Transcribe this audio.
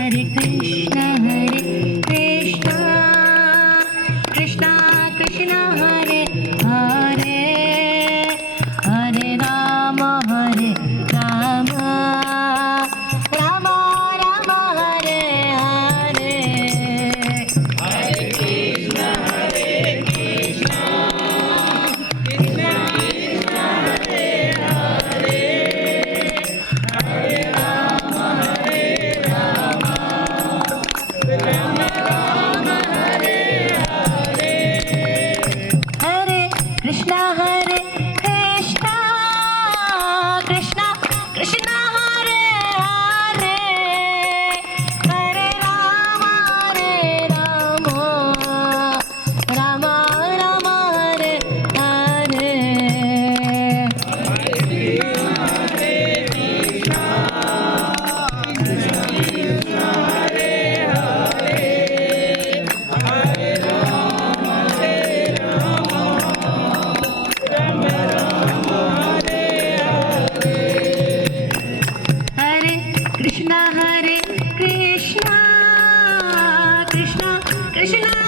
Hare Krishna Krishna Krishna Hare Hare Hare Ram Ram Ram Hare Hare Hare Krishna Krishna Krishna Hare Hare Hare Ram Ram Ram Hare Hare Hare Krishna Krishna Krishna